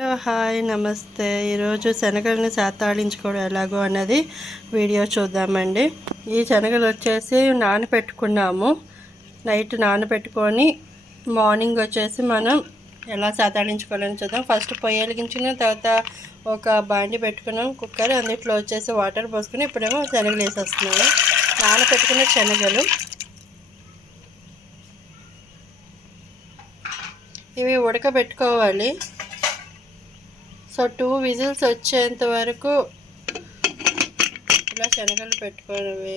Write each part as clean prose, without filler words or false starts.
Hello hi నమస్తే. ఈరోజు శనగలను సాతాళించుకోవడం ఎలాగో అన్నది వీడియో చూద్దామండి. ఈ శనగలు వచ్చేసి నానబెట్టుకున్నాము. నైట్ నానబెట్టుకొని మార్నింగ్ వచ్చేసి మనం ఎలా సాతాళించుకోవాలని చూద్దాం. ఫస్ట్ పొయ్యి వెలిగించిన తర్వాత ఒక బాండి పెట్టుకున్నాం, కుక్కర్. అందులో వచ్చేసి వాటర్ పోసుకుని ఇప్పుడేమో శనగలు వేసేస్తున్నాము. నానబెట్టుకున్న శనగలు ఇవి ఉడకబెట్టుకోవాలి. సో 2 విజిల్స్ వచ్చేంత వరకు ఇలా శనగలు పెట్టుకోవాలి.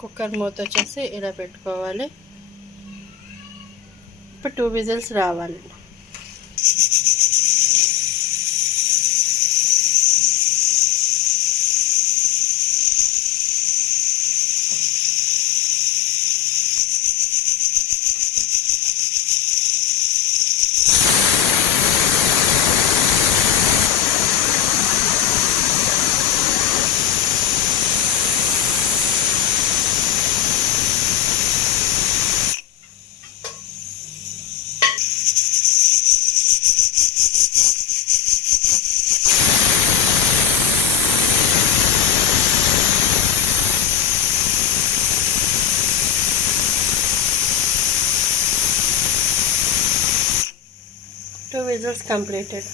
కుక్కర్ మూత వచ్చేసి ఇలా పెట్టుకోవాలి. ఇప్పుడు 2 విజిల్స్ రావాలి. Two whistles completed.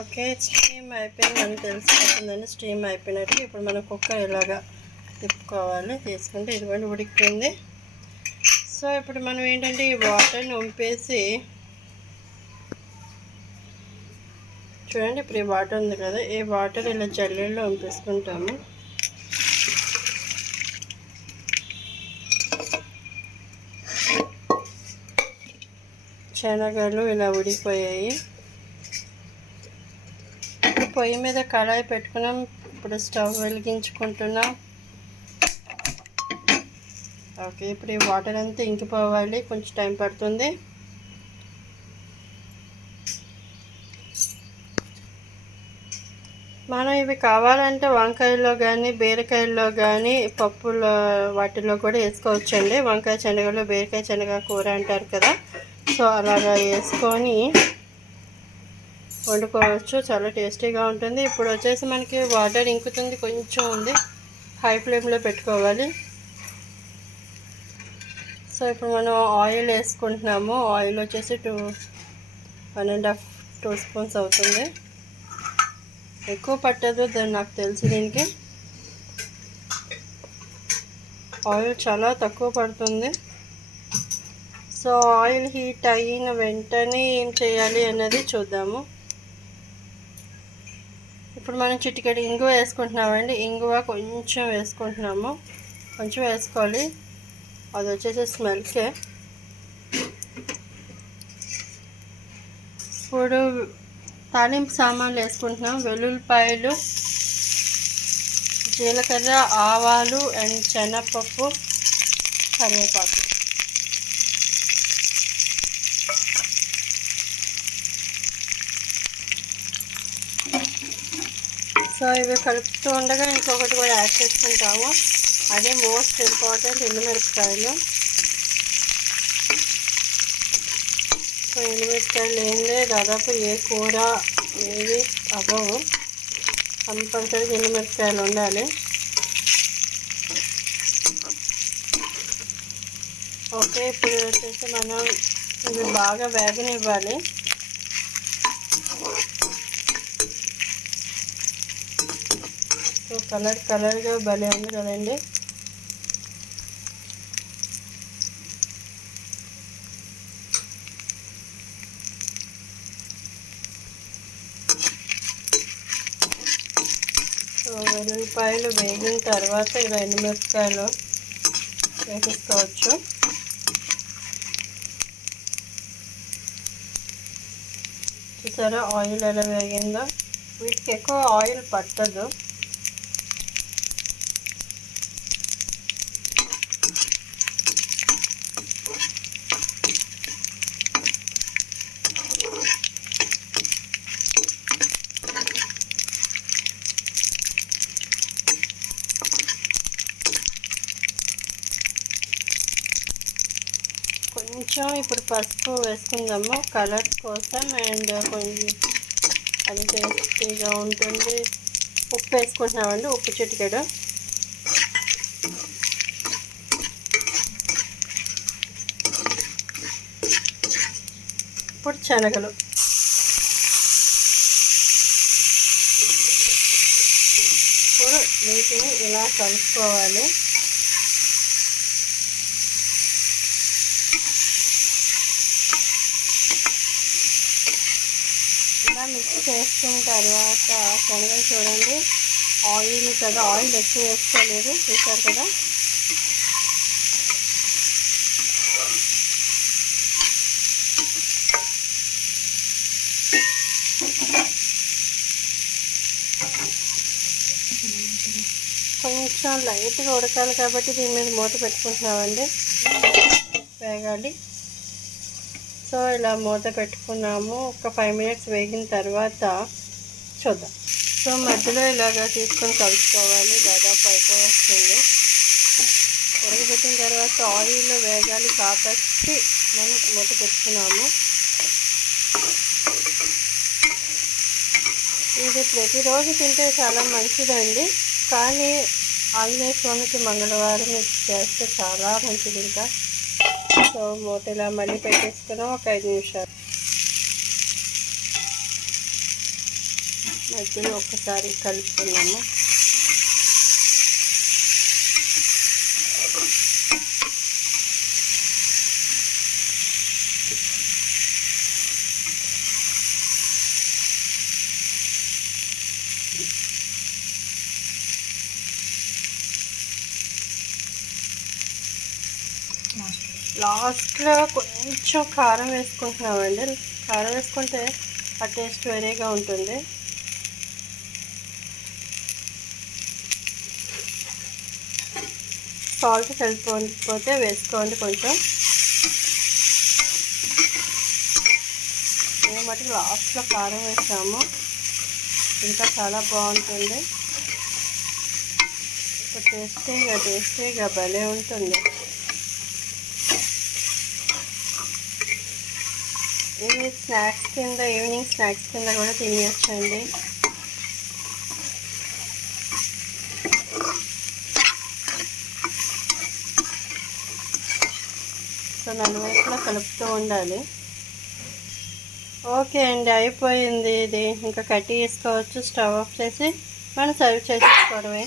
Okay, steam అయిపోయింది. మనకు తెలిసిపోతుందండి స్టీమ్ అయిపోయినట్టు. ఇప్పుడు మనం కుక్కర్ ఇలాగా తిప్పుకోవాలి. తీసుకుంటే ఇదిగోండి ఉడికిపోయింది. సో ఇప్పుడు మనం ఏంటంటే ఈ వాటర్ని వంపేసి చూడండి. ఇప్పుడు ఈ వాటర్ ఉంది కదా, ఈ వాటర్ ఇలా జల్లెల్లో వంపేసుకుంటాము. శనగలు ఇలా ఉడికిపోయాయి. ఇప్పుడు పొయ్యి మీద కళాయి పెట్టుకున్నాం. ఇప్పుడు స్టవ్ వెలిగించుకుంటున్నాం. ఓకే, ఇప్పుడు ఈ వాటర్ అంతా ఇంకిపోవాలి. కొంచెం టైం పడుతుంది. మనం ఇవి కావాలంటే వంకాయల్లో కానీ బీరకాయల్లో కానీ పప్పులో వాటిల్లో కూడా వేసుకోవచ్చండి. వంకాయ శనగలు, బీరకాయ శనగ కూర అంటారు కదా, సో అలాగా వేసుకొని వండుకోవచ్చు. చాలా టేస్టీగా ఉంటుంది. ఇప్పుడు వచ్చేసి మనకి వాటర్ ఇంకుతుంది, కొంచెం ఉంది. హై ఫ్లేమ్లో పెట్టుకోవాలి. సో ఇప్పుడు మనం ఆయిల్ వేసుకుంటున్నాము. ఆయిల్ వచ్చేసి 1.5-2 స్పూన్స్ అవుతుంది. ఎక్కువ పట్టదు దాన్ని నాకు తెలిసి. దీనికి ఆయిల్ చాలా తక్కువ పడుతుంది. సో ఆయిల్ హీట్ అయిన వెంటనే ఏం చేయాలి అన్నది చూద్దాము. ఇప్పుడు మనం చిటికెడు ఇంగువ వేసుకుంటున్నామండి. ఇంగువ కొంచెం వేసుకుంటున్నాము. కొంచెం వేసుకోవాలి, అది వచ్చేసి స్మెల్కే. ఇప్పుడు తాలింపు సామాన్లు వేసుకుంటున్నాం. వెల్లుల్లిపాయలు, జీలకర్ర, ఆవాలు అండ్ శనగపప్పు, కరివేపాకు. సో ఇవి కలుపుతూ ఉండగా ఇంకొకటి కూడా యాడ్ చేసుకుంటాము. అదే మోస్ట్ ఇంపార్టెంట్, ఎండుమిరపకాయలు. సో ఎండుమిరపకాయలు లేనిదే దాదాపు ఏ కూర ఏది అవ్వవు. కంపల్సరీగా ఎండుమిరపకాయలు ఉండాలి. ఓకే, ఇప్పుడు వచ్చేసి మనం ఇవి బాగా వేగనివ్వాలి. సో కలర్గా భలే ఉంది కదండి. సో వెల్లుల్లిపాయలు వేగిన తర్వాత ఇలా ఎండుమిరపకాయలు వేసేసుకోవచ్చు. చూసారా ఆయిల్ ఎలా వేగిందో. వీటికి ఎక్కువ ఆయిల్ పట్టదు. కొంచెం ఇప్పుడు పసుపు వేసుకుందాము కలర్ కోసం అండ్ కొంచెం అది టేస్టీగా ఉంటుంది. ఉప్పు వేసుకుంటున్నామండి, ఉప్పు చిటికెడు. ఇప్పుడు శనగలు ఇప్పుడు వీటిని ఇలా కలుపుకోవాలి. ఇలా మిక్స్ చేసుకున్న తర్వాత శనగలు చూడండి ఆయిల్ కదా, ఆయిల్ ఎక్కువ వేసుకోలేదు, చూసారు కదా. కొంచెం లైట్గా ఉడకాలి కాబట్టి దీని మీద మూత పెట్టుకుంటున్నామండి, వేగాలి. సో ఇలా మూత పెట్టుకున్నాము. ఒక 5 minutes వేగిన తర్వాత చూద్దాం. సో మధ్యలో ఇలాగా తీసుకొని కలుపుకోవాలి. దాదాపు అయిపోతుంది. ఉడకబెట్టిన తర్వాత ఆయిల్ వేగాలి కాబట్టి మనం మూత పెట్టుకున్నాము. ఇది ప్రతిరోజు తింటే చాలా మంచిదండి, కానీ ఆంజనేయ స్వామికి మంగళవారం ఇది చేస్తే చాలా మంచిది. ఇంకా సో మూత ఇలా మళ్ళీ పెట్టేసుకున్నాం ఒక 5 నిమిషాలు. మధ్యలో ఒక్కసారి కలుపుకున్నాము. లాస్ట్లో కొంచెం కారం వేసుకుంటున్నామండి. కారం వేసుకుంటే ఆ టేస్ట్ వేరేగా ఉంటుంది. సాల్ట్ సరిపోతే వేసుకోండి కొంచెం. మేము మటుకు లాస్ట్లో కారం వేసాము, ఇంకా చాలా బాగుంటుంది. టేస్టీగా భలే ఉంటుంది. ఇవి స్నాక్స్ కింద, ఈవినింగ్ స్నాక్స్ కింద కూడా తినేయచ్చండి. సో నలువైపులా కలుపుతూ ఉండాలి. ఓకే అండి, అయిపోయింది. ఇది ఇంకా కట్ చేసుకోవచ్చు. స్టవ్ ఆఫ్ చేసి మనం సర్వ్ చేసుకోవడమే.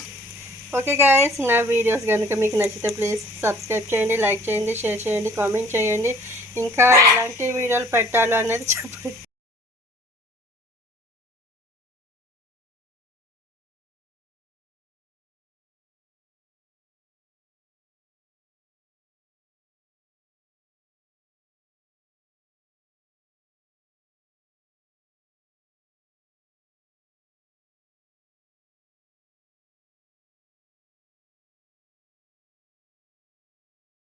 ఓకే గాయస్, నా వీడియోస్ కనుక మీకు నచ్చితే ప్లీజ్ సబ్స్క్రైబ్ చేయండి, లైక్ చేయండి, షేర్ చేయండి, కామెంట్ చేయండి. ఇంకా ఎలాంటి వీడియోలు పెట్టాలో అనేది చెప్పండి.